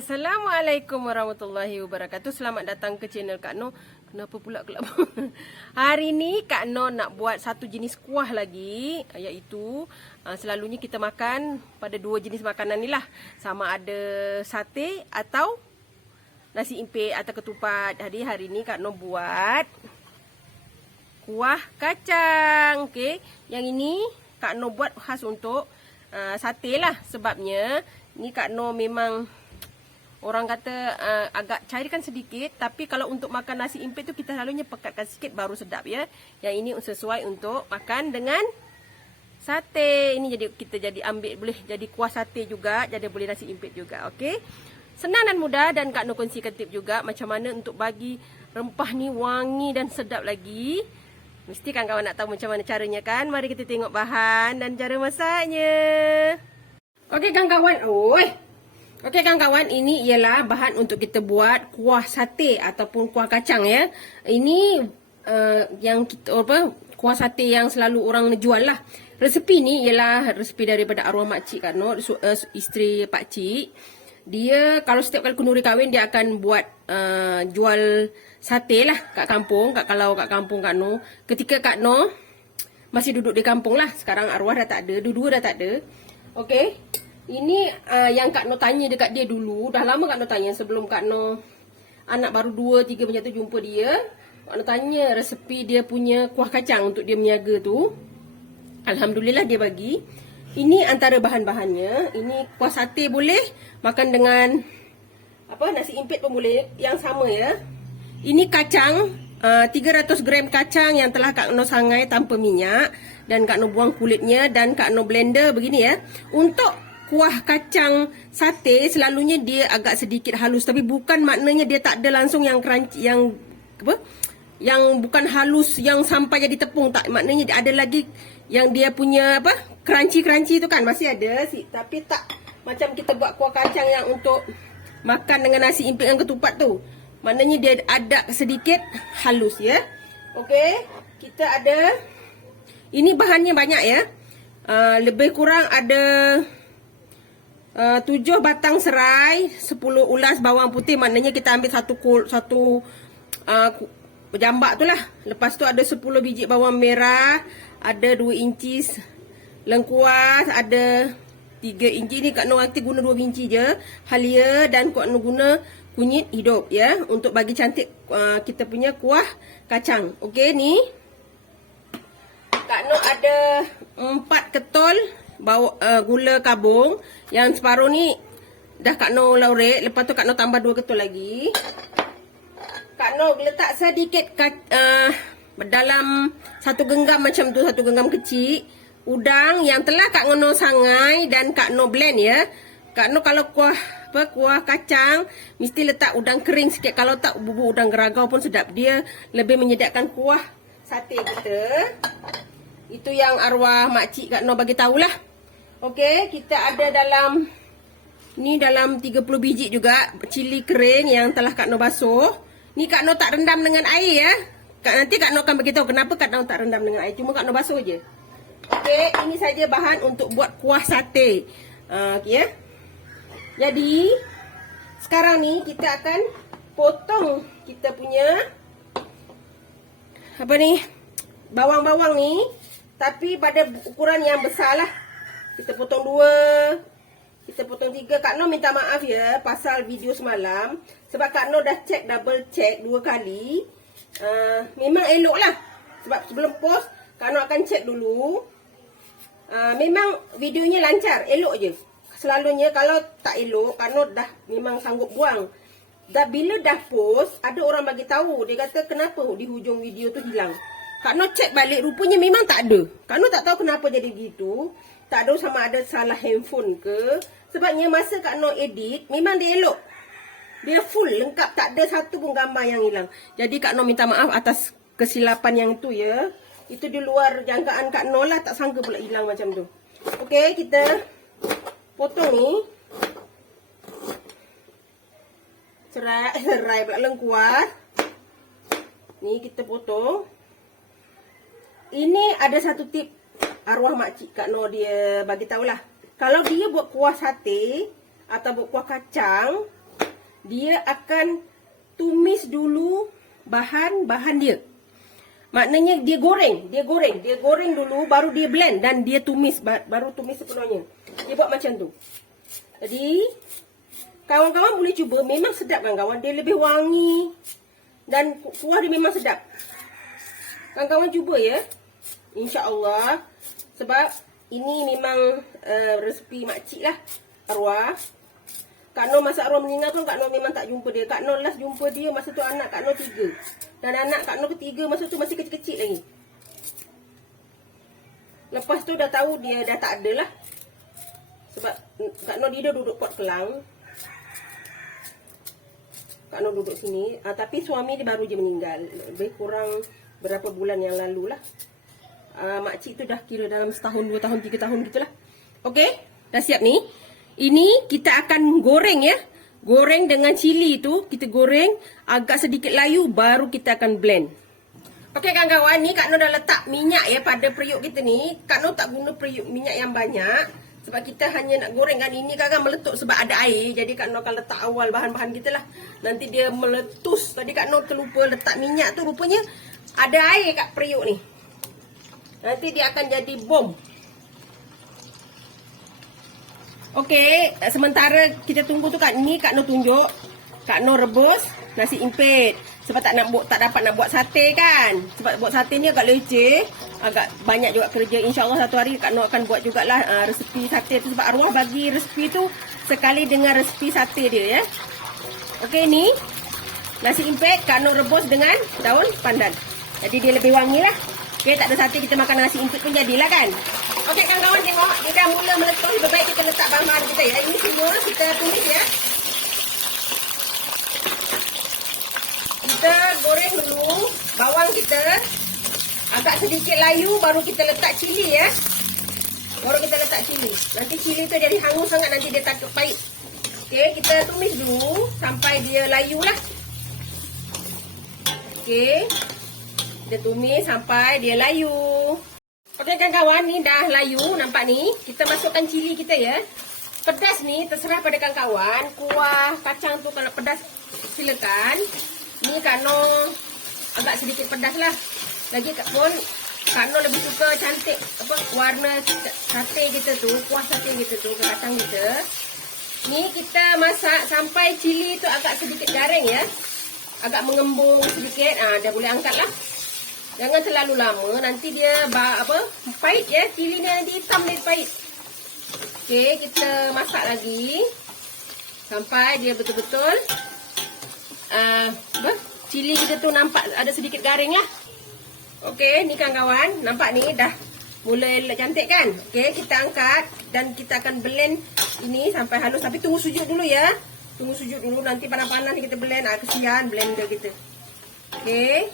Assalamualaikum warahmatullahi wabarakatuh. Selamat datang ke channel Kak Noh. Kenapa pula kelab? Hari ni Kak Noh nak buat satu jenis kuah lagi, iaitu selalunya kita makan pada dua jenis makanan ni lah. Sama ada sate atau nasi impit atau ketupat. Jadi hari ni Kak Noh buat kuah kacang. Okey, yang ini Kak Noh buat khas untuk sate lah. Sebabnya ni Kak Noh memang orang kata agak cairkan sedikit, tapi kalau untuk makan nasi impit tu kita selalunya pekatkan sikit baru sedap ya. Yang ini sesuai untuk makan dengan sate. Ini jadi kita jadi ambil boleh jadi kuah sate juga, jadi boleh nasi impit juga. Okey. Senang dan mudah, dan Kak Noh kongsikan tip juga macam mana untuk bagi rempah ni wangi dan sedap lagi. Mesti kan kawan nak tahu macam mana caranya kan? Mari kita tengok bahan dan cara masaknya. Okey kawan-kawan. Okey kawan-kawan, ini ialah bahan untuk kita buat kuah sate ataupun kuah kacang ya. Ini yang kita kuah sate yang selalu orang jual lah. Resepi ni ialah resepi daripada arwah makcik Kak Noh, isteri pak cik. Dia kalau setiap kali kenduri kahwin dia akan buat jual sate lah kat kampung, kalau kat kampung Kak Noh. Ketika Kak Noh masih duduk di kampung lah. Sekarang arwah dah tak ada, dua-dua dah tak ada. Okey. Ini yang Kak Noh tanya dekat dia dulu. Dah lama Kak Noh tanya sebelum Kak Noh anak baru 2-3 macam tu jumpa dia. Kak Noh tanya resepi dia punya kuah kacang untuk dia meniaga tu. Alhamdulillah dia bagi. Ini antara bahan-bahannya. Ini kuah sate boleh, makan dengan nasi impit pun boleh, yang sama ya. Ini kacang 300 gram kacang yang telah Kak Noh sangai tanpa minyak, dan Kak Noh buang kulitnya dan Kak Noh blender begini ya. Untuk kuah kacang sate selalunya dia agak sedikit halus, tapi bukan maknanya dia tak ada langsung yang crunchy, yang bukan halus yang sampai jadi tepung, tak. Maknanya dia ada lagi yang dia punya crunchy tu kan masih ada, tapi tak macam kita buat kuah kacang yang untuk makan dengan nasi impit dengan ketupat tu. Maknanya dia ada sedikit halus ya. Okey, kita ada ini bahannya banyak ya. Lebih kurang ada 7 batang serai, 10 ulas bawang putih. Maknanya kita ambil satu jambak tu lah. Lepas tu ada 10 biji bawang merah, ada 2 inci lengkuas, ada 3 inci. Ni Kak Noh nanti guna 2 inci je halia, dan Kak Noh guna kunyit hidup ya, untuk bagi cantik kita punya kuah kacang. Okey, ni Kak Noh ada 4 ketol gula kabung. Yang separuh ni dah Kak Noh laurek. Lepas tu Kak Noh tambah 2 ketol lagi. Kak Noh letak sedikit dalam 1 genggam macam tu, 1 genggam kecil udang yang telah Kak Noh sangai dan Kak Noh blend ya. Kak Noh kalau kuah kacang mesti letak udang kering sikit. Kalau tak, bubur udang geragau pun sedap. Dia lebih menyediakan kuah sate kita. Itu yang arwah makcik Kak Noh bagi tahulah. Okey, kita ada dalam 30 biji juga cili kering yang telah Kak Noh basuh. Ni Kak Noh tak rendam dengan air ya. Nanti Kak Noh akan beritahu kenapa Kak Noh tak rendam dengan air. Cuma Kak Noh basuh je. Okey, ini saja bahan untuk buat kuah sate. Okey ya. Jadi sekarang ni kita akan potong kita punya bawang-bawang ni, tapi pada ukuran yang besar lah. Kita potong 2, kita potong 3. Kak Noh minta maaf ya pasal video semalam, sebab Kak Noh dah double check 2 kali. Memang elok lah, sebab sebelum post Kak Noh akan check dulu. Memang videonya lancar, elok je. Selalunya kalau tak elok, Kak Noh dah memang sanggup buang. Dan bila dah post, ada orang bagi tahu, dia kata kenapa di hujung video tu hilang. Kak Noh check balik, rupanya memang tak ada. Kak Noh tak tahu kenapa jadi gitu. Tak tahu sama ada salah handphone ke. Sebabnya masa Kak Noh edit, memang dia elok. Dia full, lengkap, tak ada satu pun gambar yang hilang. Jadi Kak Noh minta maaf atas kesilapan yang tu ya. Itu di luar jangkaan Kak Noh lah, tak sangka pula hilang macam tu. Okey, kita potong ni. Serai pula lengkuas. Ni kita potong. Ini ada satu tip arwah makcik Kak Noh dia bagi tahulah. Kalau dia buat kuah sate atau buat kuah kacang, dia akan tumis dulu bahan-bahan dia. Maknanya dia goreng dulu baru dia blend dan dia tumis, baru tumis sepenuhnya. Dia buat macam tu. Jadi kawan-kawan boleh cuba, memang sedap kawan-kawan. Dia lebih wangi dan kuah dia memang sedap. Kawan-kawan cuba ya. InsyaAllah. Sebab ini memang resepi makcik lah, arwah. Kak Noh masa arwah meninggal pun Kak Noh memang tak jumpa dia. Kak Noh last jumpa dia masa tu anak Kak Noh 3. Dan anak Kak Noh ketiga masa tu masih kecil-kecil lagi. Lepas tu dah tahu dia dah tak ada lah. Sebab Kak Noh dia duduk Port Kelang. Kak Noh duduk sini. Tapi suami dia baru je meninggal. Lebih kurang berapa bulan yang lalu lah. Makcik tu dah kira dalam setahun, 2 tahun, 3 tahun gitulah. Okey, dah siap ni. Ini kita akan goreng ya. Goreng dengan cili tu, kita goreng agak sedikit layu baru kita akan blend. Okey kawan-kawan, ni Kak Noh dah letak minyak ya pada periuk kita ni. Kak Noh tak guna periuk minyak yang banyak sebab kita hanya nak goreng kan. Ini kan meletup sebab ada air. Jadi Kak Noh akan letak awal bahan-bahan kita lah. Nanti dia meletus. Tadi Kak Noh terlupa letak minyak tu, rupanya ada air kat periuk ni. Nanti dia akan jadi bom. Okey, sementara kita tunggu tu Kak Noh tunjuk. Kak Noh rebus nasi impit. Sebab tak dapat nak buat sate kan. Sebab buat sate ni agak leceh, agak banyak juga kerja. InsyaAllah satu hari Kak Noh akan buat jugalah resepi sate tu. Sebab arwah bagi resepi tu sekali dengan resepi sate dia ya. Okey, ni nasi impit Kak Noh rebus dengan daun pandan. Jadi dia lebih wangi lah. Okey, tak ada sate kita makan nasi impit pun jadilah kan. Okey kawan-kawan, tengok dia dah mula meletus. Lebih baik kita letak bahan-bahan kita ya. Ini semua kita tumis ya. Kita goreng dulu bawang kita agak sedikit layu, baru kita letak cili ya. Baru kita letak cili. Nanti cili tu jadi hangus sangat, nanti dia takut pahit. Okey, kita tumis dulu sampai dia layu lah. Okey, kita tumis sampai dia layu. Okey kawan-kawan, ni dah layu, nampak ni. Kita masukkan cili kita ya. Pedas ni terserah pada kawan-kawan. Kuah kacang tu kalau pedas silakan. Ni Kak Noh agak sedikit pedas lah. Lagi pun Kak Noh lebih suka cantik warna sate kita tu, kuah sate kita tu, kacang kita. Ni kita masak sampai cili tu agak sedikit garing ya. Agak mengembung sedikit. Dah boleh angkat lah. Jangan terlalu lama, nanti dia pahit ya. Cili ni nanti hitam dia pahit. Okey, kita masak lagi sampai dia betul-betul cili kita tu nampak ada sedikit garing lah. Okey, ni kawan-kawan, nampak ni dah mula cantik kan. Okey, kita angkat dan kita akan blend ini sampai halus. Tapi tunggu sejuk dulu ya. Tunggu sejuk dulu, nanti panas-panas kita blend. Kesian blender kita. Okey,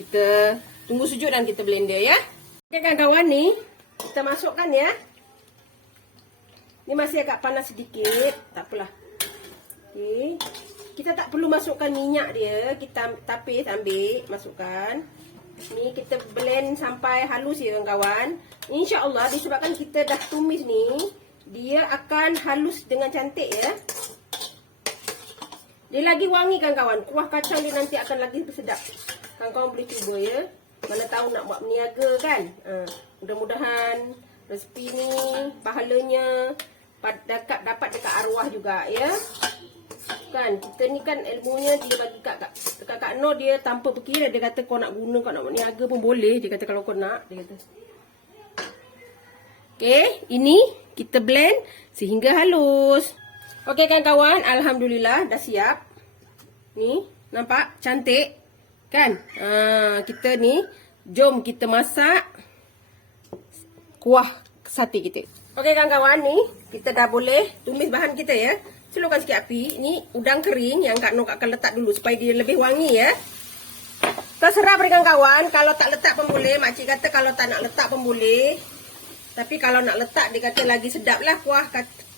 kita tunggu sejuk dan kita blender ya. Okey kawan-kawan, ni kita masukkan ya. Ni masih agak panas sedikit, tak apalah. Okey, kita tak perlu masukkan minyak dia, kita tapis ambil, masukkan. Ni kita blend sampai halus ya kawan-kawan. InsyaAllah disebabkan kita dah tumis ni, dia akan halus dengan cantik ya. Dia lagi wangi kawan-kawan. Kuah kacang dia nanti akan lagi sedap. Kawan-kawan boleh cuba ya. Mana tahu nak buat berniaga kan. Mudah-mudahan resepi ni pahalanya dapat dekat arwah juga ya. Kan kita ni kan ilmunya dia bagi Kak Noh, dia tanpa berkira. Dia kata kau nak guna, kau nak buat niaga pun boleh. Dia kata kalau kau nak, dia kata. Okey, ini kita blend sehingga halus. Okey kawan-kawan, alhamdulillah dah siap. Ni nampak cantik kan? Kita ni jom kita masak kuah sate kita. Okey kawan-kawan, ni kita dah boleh tumis bahan kita ya. Slowkan sikit api. Ni udang kering yang Kak Noh akan letak dulu supaya dia lebih wangi ya. Terserah pada kawan-kawan, kalau tak letak pun boleh. Makcik kata kalau tak nak letak pun boleh. Tapi kalau nak letak, dia kata lagi sedap lah kuah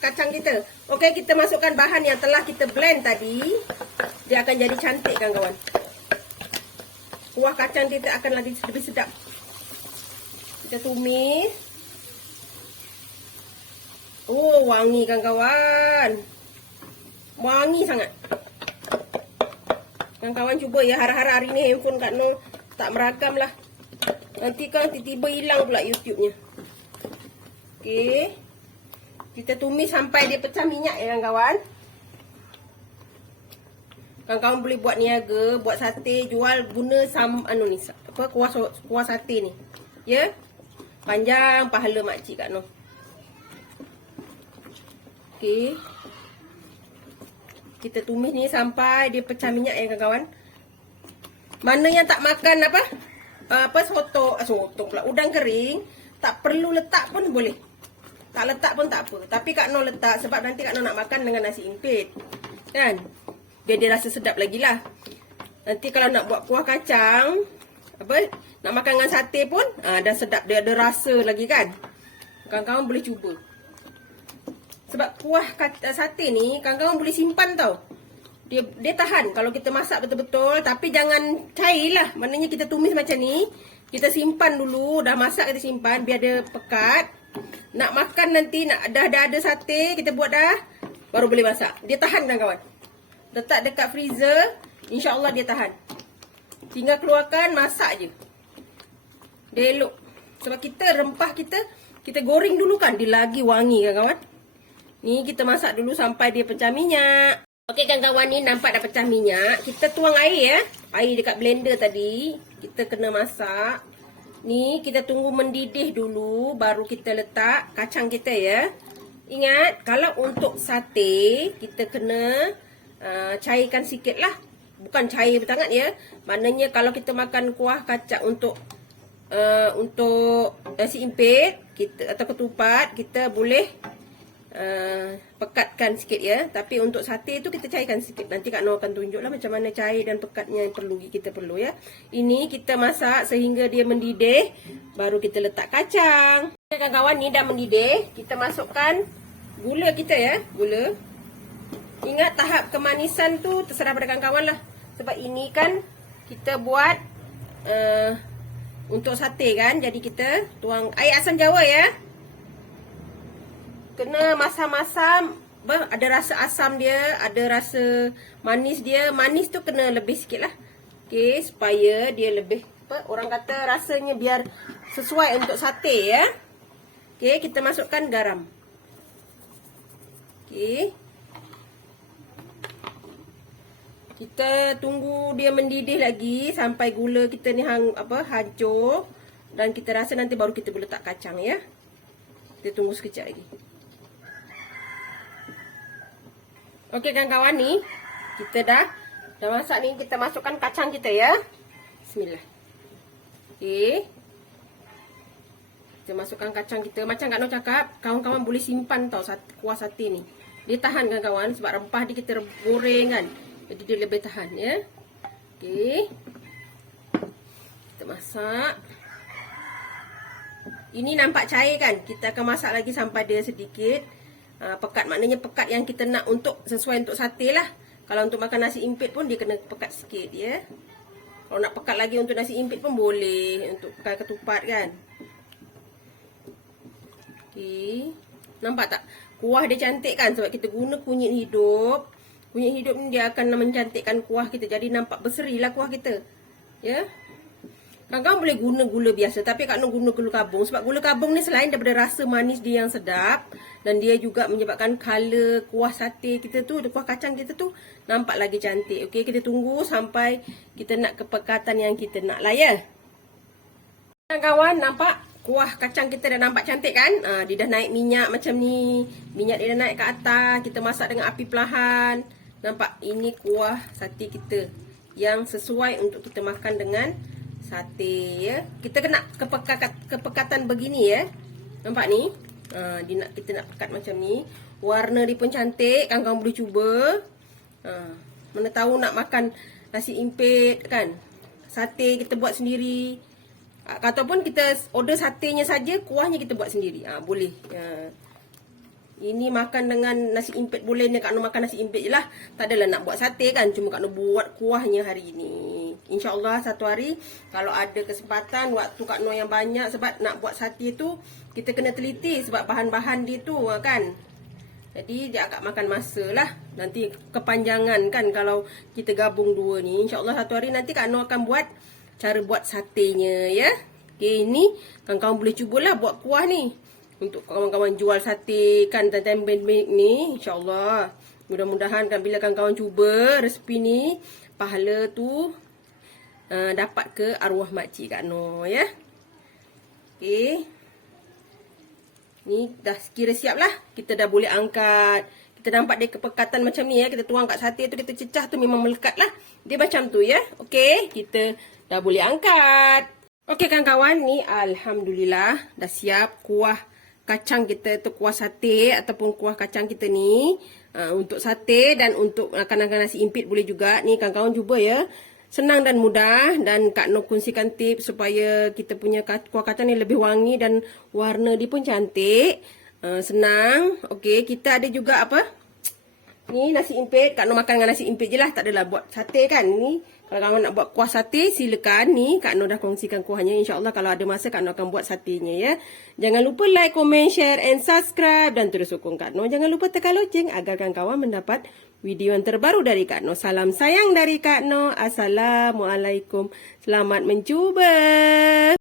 kacang kita. Okey, kita masukkan bahan yang telah kita blend tadi. Dia akan jadi cantik kawan-kawan. Kuah kacang kita akan lagi lebih sedap. Kita tumis. Oh, wangi kawan-kawan. Wangi sangat. Kawan-kawan cuba ya, harap-harap hari ni handphone Kak Noh tak merakam lah. Nanti kan tiba-tiba hilang pula YouTube-nya. Okey. Kita tumis sampai dia pecah minyak ya kawan-kawan. Kawan-kawan boleh buat niaga, buat sate, jual guna kuah sate ni. Ya. Panjang pahala makcik Kak Noh. Okey. Kita tumis ni sampai dia pecah minyak ya kawan-kawan. Mana yang tak makan soto pula, udang kering, tak perlu letak pun boleh. Tak letak pun tak apa. Tapi Kak Noh letak sebab nanti Kak Noh nak makan dengan nasi impit. Kan? Biar dia rasa sedap lagi lah. Nanti kalau nak buat kuah kacang, nak makan dengan sate pun, dah sedap. Dia ada rasa lagi kan? Kawan-kawan boleh cuba. Sebab kuah sate ni, kawan-kawan boleh simpan tau. Dia tahan kalau kita masak betul-betul. Tapi jangan cair lah. Maknanya kita tumis macam ni. Kita simpan dulu. Dah masak kita simpan. Biar dia pekat. Nak makan nanti, dah ada sate. Kita buat dah. Baru boleh masak. Dia tahan kawan-kawan. Letak dekat freezer. InsyaAllah dia tahan. Tinggal keluarkan, masak je. Dia elok. Sebab kita rempah kita goreng dulu kan. Dia lagi wangi kawan-kawan. Ni kita masak dulu sampai dia pecah minyak. Okey kawan-kawan, ni nampak dah pecah minyak. Kita tuang air ya. Air dekat blender tadi. Kita kena masak. Ni kita tunggu mendidih dulu. Baru kita letak kacang kita ya. Ingat, kalau untuk sate, kita kena cairkan sikit lah. Bukan cair bertangat ya. Maknanya kalau kita makan kuah kacang untuk nasi impit atau ketupat, kita boleh pekatkan sikit ya. Tapi untuk sate tu kita cairkan sikit. Nanti Kak Noh akan tunjuklah macam mana cair dan pekatnya yang kita perlu ya. Ini kita masak sehingga dia mendidih. Baru kita letak kacang. Kawan-kawan, ni dah mendidih. Kita masukkan gula kita ya. Gula. Ingat tahap kemanisan tu terserah pada kawan-kawan lah. Sebab ini kan kita buat untuk sate kan. Jadi kita tuang air asam jawa ya. Kena masam-masam, ada rasa asam dia, ada rasa manis dia. Manis tu kena lebih sikit lah. Okey, supaya dia lebih, orang kata rasanya biar sesuai untuk sate ya. Okey, kita masukkan garam. Okey. Kita tunggu dia mendidih lagi sampai gula kita ni hancur. Dan kita rasa nanti baru kita boleh letak kacang ya. Kita tunggu sekejap lagi. Okey kawan-kawan, ni kita dah masak ni. Kita masukkan kacang kita ya. Bismillah. Okey. Kita masukkan kacang kita. Macam Kak Noh cakap, kawan-kawan boleh simpan tau kuah sate ni. Dia tahan kawan-kawan sebab rempah dia kita goreng kan. Jadi dia lebih tahan ya. Okey. Kita masak. Ini nampak cair kan? Kita akan masak lagi sampai dia sedikit pekat, maknanya pekat yang kita nak sesuai untuk sate lah. Kalau untuk makan nasi impit pun dia kena pekat sikit ya. Kalau nak pekat lagi untuk nasi impit pun boleh. Untuk pakai ketupat kan. Okey. Nampak tak? Kuah dia cantik kan? Sebab kita guna kunyit hidup. Kunyit hidup ni dia akan mencantikkan kuah kita. Jadi nampak berseri lah kuah kita. Ya. Kawan-kawan boleh guna gula biasa. Tapi Kak Noh guna gula kabung. Sebab gula kabung ni selain daripada rasa manis dia yang sedap. Dan dia juga menyebabkan color kuah sate kita tu, kuah kacang kita tu nampak lagi cantik. Okey, kita tunggu sampai kita nak kepekatan yang kita nak lah ya. Kawan-kawan, nampak kuah kacang kita dah nampak cantik kan? Dia dah naik minyak macam ni. Minyak dia dah naik ke atas. Kita masak dengan api perlahan. Nampak? Ini kuah sate kita yang sesuai untuk kita makan dengan sate ya. Kita kena kepekatan begini ya. Nampak ni? Kita nak pekat macam ni. Warna dia pun cantik. Kawan-kawan boleh cuba. Mana tahu nak makan nasi impit kan. Sate kita buat sendiri. Ataupun kita order satenya saja, kuahnya kita buat sendiri. Boleh. Ini makan dengan nasi impit boleh ni. Kak Noh makan nasi impit je lah. Tak adalah nak buat sate kan. Cuma Kak Noh buat kuahnya hari ni. InsyaAllah satu hari kalau ada kesempatan, waktu Kak Noh yang banyak. Sebab nak buat sate tu kita kena teliti. Sebab bahan-bahan dia tu kan. Jadi dia agak makan masa lah. Nanti kepanjangan kan kalau kita gabung dua ni. InsyaAllah satu hari nanti Kak Noh akan buat cara buat satenya ya. Okay, ni kawan-kawan boleh cubalah buat kuah ni. Untuk kawan-kawan jual sate kan time pandemik ni. InsyaAllah. Mudah-mudahan kan bila kawan-kawan cuba resepi ni, pahala tu dapat ke arwah makcik Kak Noh ya. Okay. Ni dah kira siap lah. Kita dah boleh angkat. Kita nampak dia kepekatan macam ni ya. Kita tuang kat sate tu, kita cecah tu memang melekat lah. Dia macam tu ya. Okey, kita dah boleh angkat. Okey kawan-kawan, ni alhamdulillah dah siap kuah kacang kita tu, kuah sate ataupun kuah kacang kita ni. Untuk sate dan untuk makan nasi impit boleh juga. Ni kawan-kawan cuba ya. Senang dan mudah, dan Kak Noh kongsikan tips supaya kita punya kuah kacang ni lebih wangi dan warna dia pun cantik. Senang. Okey, kita ada juga apa? Ni nasi impit. Kak Noh makan dengan nasi impit je lah. Tak adalah buat sate kan. Ni kalau kawan nak buat kuah sate, silakan. Ni Kak Noh dah kongsikan kuahnya. InsyaAllah kalau ada masa Kak Noh akan buat satenya ya. Jangan lupa like, comment, share and subscribe. Dan terus sokong Kak Noh. Jangan lupa tekan loceng agar kawan-kawan mendapat video yang terbaru dari Kak Noh. Salam sayang dari Kak Noh. Assalamualaikum. Selamat mencuba.